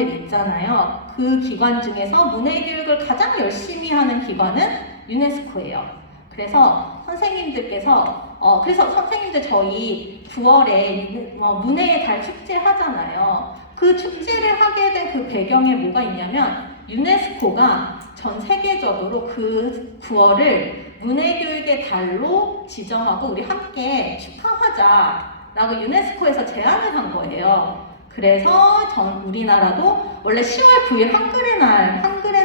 있잖아요. 그 기관 중에서 문해교육을 가장 열심히 하는 기관은 유네스코예요. 그래서 선생님들 저희 9월에 문해의 달 축제 하잖아요. 그 축제를 하게 된 그 배경에 뭐가 있냐면 유네스코가 전 세계적으로 그 9월을 문해교육의 달로 지정하고 우리 함께 축하하자라고 유네스코에서 제안을 한 거예요. 그래서 우리나라도 원래 10월 9일 한글의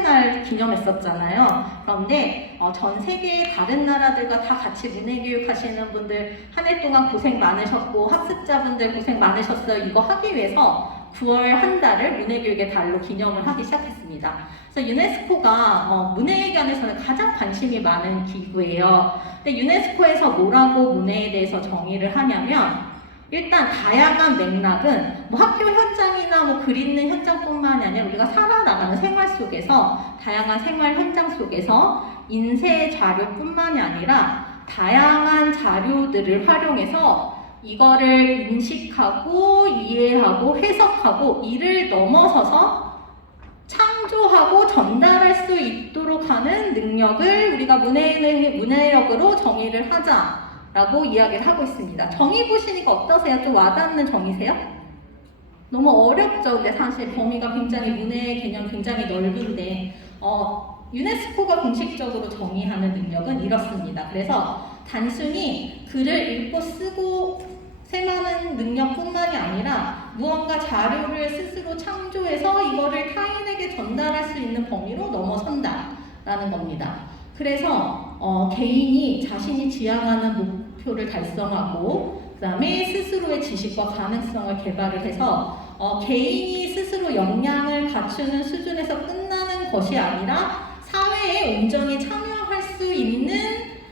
날 기념했었잖아요. 그런데 전 세계의 다른 나라들과 다 같이 문해교육 하시는 분들 한 해 동안 고생 많으셨고 학습자분들 고생 많으셨어요. 이거 하기 위해서 9월 한 달을 문해교육의 달로 기념을 하기 시작했습니다. 그래서 유네스코가 문해관에서는 가장 관심이 많은 기구예요. 근데 유네스코에서 뭐라고 문해에 대해서 정의를 하냐면 일단 다양한 맥락은 학교 현장이나 글 읽는 현장뿐만이 아니라 우리가 살아나가는 생활 속에서 다양한 생활 현장 속에서 인쇄 자료뿐만이 아니라 다양한 자료들을 활용해서 이거를 인식하고 이해하고 해석하고 이를 넘어서서 창조하고 전달할 수 있도록 하는 능력을 우리가 문해력으로 정의를 하자 라고 이야기를 하고 있습니다. 정의 보시니까 어떠세요? 좀 와닿는 정의세요? 너무 어렵죠. 근데 사실 범위가 굉장히 문해의 개념 굉장히 넓은데 유네스코가 공식적으로 정의하는 능력은 이렇습니다. 그래서 단순히 글을 읽고 쓰고 셈하는 능력뿐만이 아니라 무언가 자료를 스스로 창조해서 이거를 타인에게 전달할 수 있는 범위로 넘어선다라는 겁니다. 그래서 개인이 자신이 지향하는 목표를 달성하고 그 다음에 스스로의 지식과 가능성을 개발을 해서 개인이 스스로 역량을 갖추는 수준에서 끝나는 것이 아니라 사회에 온전히 참여할 수 있는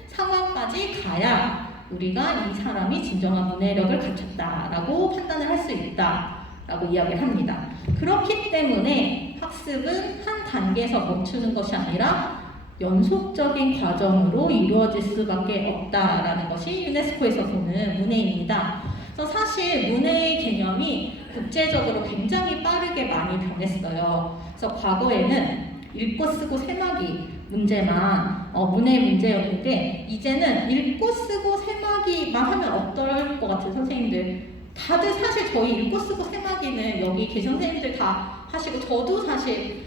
상황까지 가야 우리가 이 사람이 진정한 문해력을 갖췄다라고 판단을 할 수 있다라고 이야기를 합니다. 그렇기 때문에 학습은 한 단계에서 멈추는 것이 아니라 연속적인 과정으로 이루어질 수밖에 없다라는 것이 유네스코에서 보는 문해입니다. 그래서 사실 문해의 개념이 국제적으로 굉장히 빠르게 많이 변했어요. 그래서 과거에는 읽고 쓰고 셈하기 문제만 문해 문제였는데 이제는 읽고 쓰고 셈하기만 하면 어떨 것 같아요, 선생님들? 다들 사실 저희 읽고 쓰고 셈하기는 여기 계신 선생님들 다 하시고 저도 사실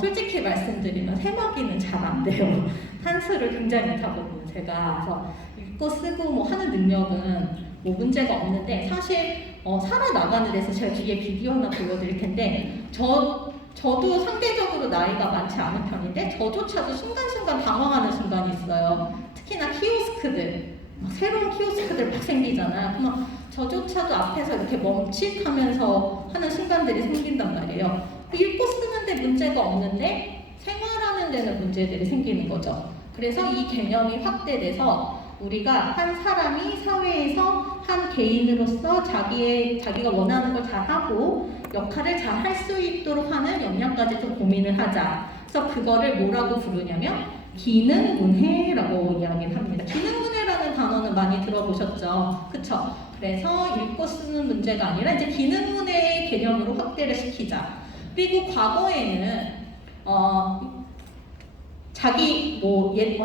솔직히 말씀드리면 셈하기는 잘 안 돼요. 산수를 굉장히 못하거든요, 제가. 그래서 읽고 쓰고 하는 능력은 문제가 없는데 사실 살아나가는 데서 제가 뒤에 비디오 하나 보여드릴 텐데 저도 상대적으로 나이가 많지 않은 편인데 저조차도 순간순간 당황하는 순간이 있어요. 특히나 키오스크들, 새로운 키오스크들 막 생기잖아요. 그럼 저조차도 앞에서 이렇게 멈칫하면서 하는 순간들이 생긴단 말이에요. 읽고 쓰는데 문제가 없는데 생활하는 데는 문제들이 생기는 거죠. 그래서 이 개념이 확대돼서 우리가 한 사람이 사회에서 한 개인으로서 자기가 원하는 걸 잘하고 역할을 잘 할 수 있도록 하는 역량까지 좀 고민을 하자. 그래서 그거를 뭐라고 부르냐면 기능문해라고 이야기를 합니다. 기능문해라는 단어는 많이 들어보셨죠? 그쵸? 그래서 읽고 쓰는 문제가 아니라 이제 기능문해의 개념으로 확대를 시키자. 그리고 과거에는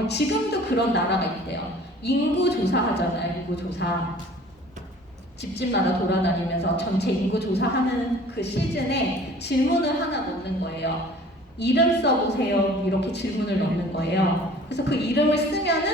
지금도 그런 나라가 있대요. 인구 조사하잖아요. 인구 조사. 집집마다 돌아다니면서 전체 인구 조사하는 그 시즌에 질문을 하나 넣는 거예요. 이름 써보세요. 이렇게 질문을 넣는 거예요. 그래서 그 이름을 쓰면은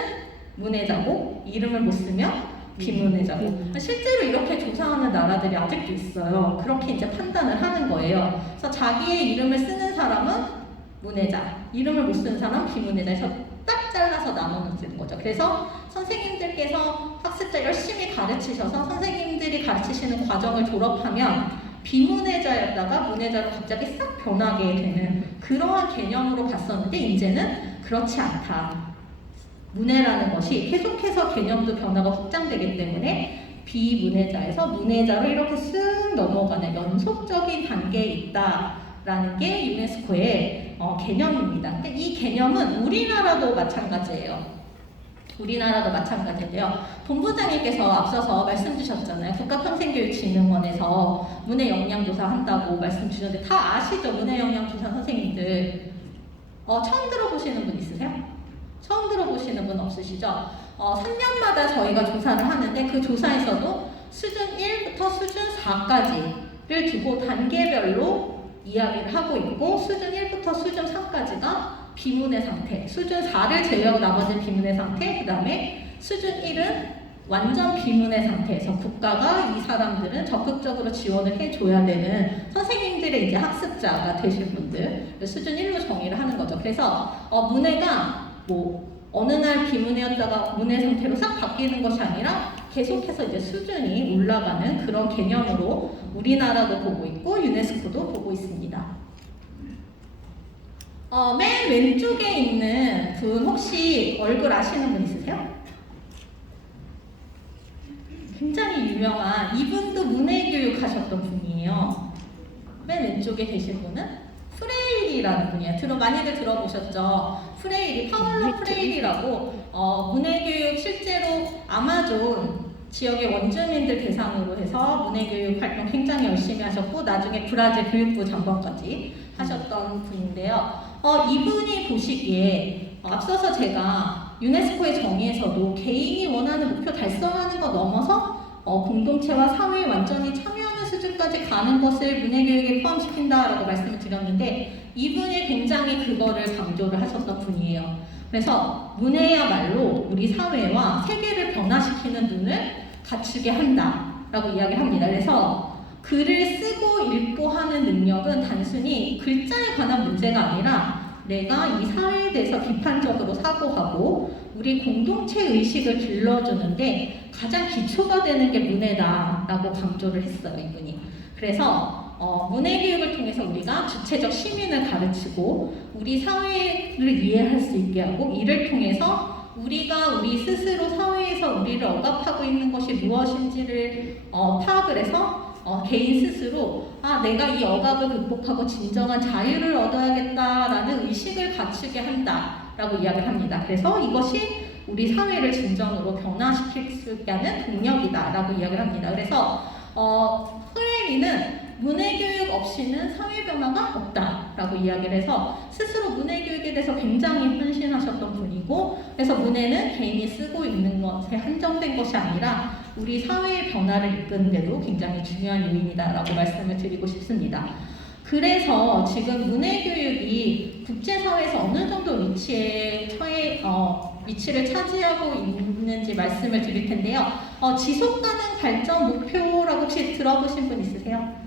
문해자고 이름을 못 쓰면 비문해자고. 실제로 이렇게 조사하는 나라들이 아직도 있어요. 그렇게 이제 판단을 하는 거예요. 그래서 자기의 이름을 쓰는 사람은 문해자, 이름을 못 쓰는 사람은 비문해자에서 딱 잘라서 나눠놓는 거죠. 그래서 선생님들께서 학습자 열심히 가르치셔서 선생님들이 가르치시는 과정을 졸업하면 비문해자였다가 문해자로 갑자기 싹 변하게 되는 그러한 개념으로 봤었는데 이제는 그렇지 않다. 문해라는 것이 계속해서 개념도 변화가 확장되기 때문에 비문해자에서 문해자로 이렇게 쓱 넘어가는 연속적인 단계에 있다라는 게 유네스코의 개념입니다. 근데 이 개념은 우리나라도 마찬가지예요. 우리나라도 마찬가지인데요. 본부장님께서 앞서서 말씀 주셨잖아요. 국가평생교육진흥원에서 문해 역량조사 한다고 말씀 주셨는데 다 아시죠? 문해 역량조사 선생님들. 처음 들어보시는 분 있으세요? 처음 들어보시는 분 없으시죠? 3년마다 저희가 조사를 하는데 그 조사에서도 수준 1부터 수준 4까지를 두고 단계별로 이야기를 하고 있고 수준 1부터 수준 3까지가 비문의 상태, 수준 4를 제외하고 나머지는 비문의 상태, 그 다음에 수준 1은 완전 비문의 상태에서 국가가 이 사람들은 적극적으로 지원을 해줘야 되는 선생님들의 이제 학습자가 되실 분들 수준 1로 정의를 하는 거죠. 그래서 문해가 뭐 어느 날 비문해였다가 문해 상태로 싹 바뀌는 것이 아니라 계속해서 이제 수준이 올라가는 그런 개념으로 우리나라도 보고 있고 유네스코도 보고 있습니다. 맨 왼쪽에 있는 분 혹시 얼굴 아시는 분 있으세요? 굉장히 유명한 이분도 문해교육 하셨던 분이에요. 맨 왼쪽에 계신 분은 프레일이라는 분이에요. 많이들 들어보셨죠? 프레일이 파울로 프레일이라고 문해교육 실제로 아마존 지역의 원주민들 대상으로 해서 문해교육 활동 굉장히 열심히 하셨고 나중에 브라질 교육부 장관까지 하셨던 분인데요. 이분이 보시기에 앞서서 제가 유네스코의 정의에서도 개인이 원하는 목표 달성하는 것 넘어서 공동체와 사회에 완전히 참여하는 수준까지 가는 것을 문해교육에 포함시킨다라고 말씀을 드렸는데 이분이 굉장히 그거를 강조를 하셨던 분이에요. 그래서 문해야말로 우리 사회와 세계를 변화시키는 눈을 갖추게 한다라고 이야기를 합니다. 그래서 글을 쓰고 읽고 하는 능력은 단순히 글자에 관한 문제가 아니라 내가 이 사회에 대해서 비판적으로 사고하고 우리 공동체 의식을 길러주는데 가장 기초가 되는 게 문해다라고 강조를 했어요, 이분이. 그래서 문해교육을 통해서 우리가 주체적 시민을 가르치고 우리 사회를 이해할 수 있게 하고 이를 통해서 우리가 우리 스스로 사회에서 우리를 억압하고 있는 것이 무엇인지를 파악을 해서 개인 스스로 내가 이 억압을 극복하고 진정한 자유를 얻어야겠다라는 의식을 갖추게 한다라고 이야기를 합니다. 그래서 이것이 우리 사회를 진정으로 변화시킬 수 있게 하는 동력이다라고 이야기를 합니다. 그래서 프레일리는 문해교육 없이는 사회 변화가 없다라고 이야기를 해서 스스로 문해교육에 대해서 굉장히 헌신하셨던 분이고 그래서 문해는 개인이 쓰고 있는 것에 한정된 것이 아니라 우리 사회의 변화를 이끄는 데도 굉장히 중요한 요인이다라고 말씀을 드리고 싶습니다. 그래서 지금 문해교육이 국제사회에서 어느 정도 위치를 차지하고 있는지 말씀을 드릴 텐데요. 지속가능 발전 목표라고 혹시 들어보신 분 있으세요?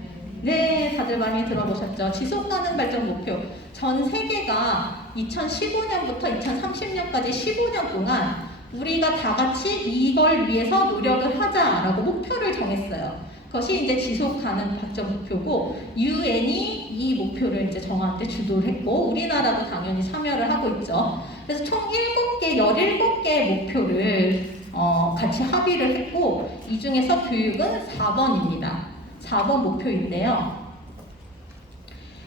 네, 다들 많이 들어보셨죠? 지속가능 발전 목표. 전 세계가 2015년부터 2030년까지 15년 동안 우리가 다 같이 이걸 위해서 노력을 하자라고 목표를 정했어요. 그것이 이제 지속가능 발전 목표고 UN이 이 목표를 이제 정하는데 주도를 했고 우리나라도 당연히 참여를 하고 있죠. 그래서 총 17개 목표를 같이 합의를 했고 이 중에서 교육은 4번입니다. 4번 목표인데요.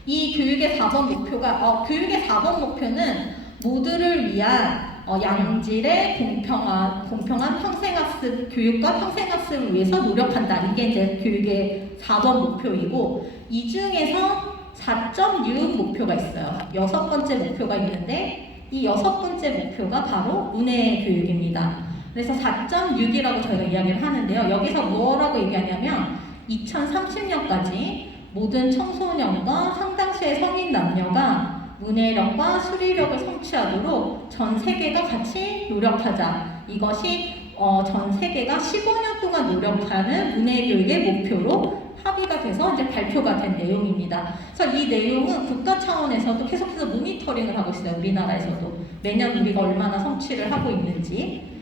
이 교육의 4번 목표가 교육의 4번 목표는 모두를 위한 양질의 공평한 평생학습 교육과 평생학습을 위해서 노력한다. 이게 이제 교육의 4번 목표이고 이 중에서 4.6 목표가 있어요. 6번째 목표가 있는데 이 6번째 목표가 바로 문해 교육입니다. 그래서 4.6이라고 저희가 이야기를 하는데요. 여기서 뭐라고 얘기하냐면 2030년까지 모든 청소년과 상당수의 성인 남녀가 문해력과 수리력을 성취하도록 전 세계가 같이 노력하자. 이것이 전 세계가 15년 동안 노력하는 문해교육의 목표로 합의가 돼서 이제 발표가 된 내용입니다. 그래서 이 내용은 국가 차원에서도 계속해서 모니터링을 하고 있어요. 우리나라에서도 매년 우리가 얼마나 성취를 하고 있는지.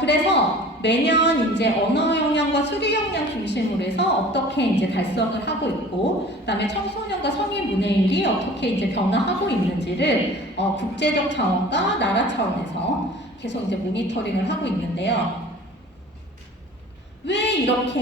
그래서 매년 이제 언어 역량과 수리 역량 중심으로 해서 어떻게 이제 달성을 하고 있고, 그다음에 청소년과 성인 문해율이 어떻게 이제 변화하고 있는지를 국제적 차원과 나라 차원에서 계속 이제 모니터링을 하고 있는데요. 왜 이렇게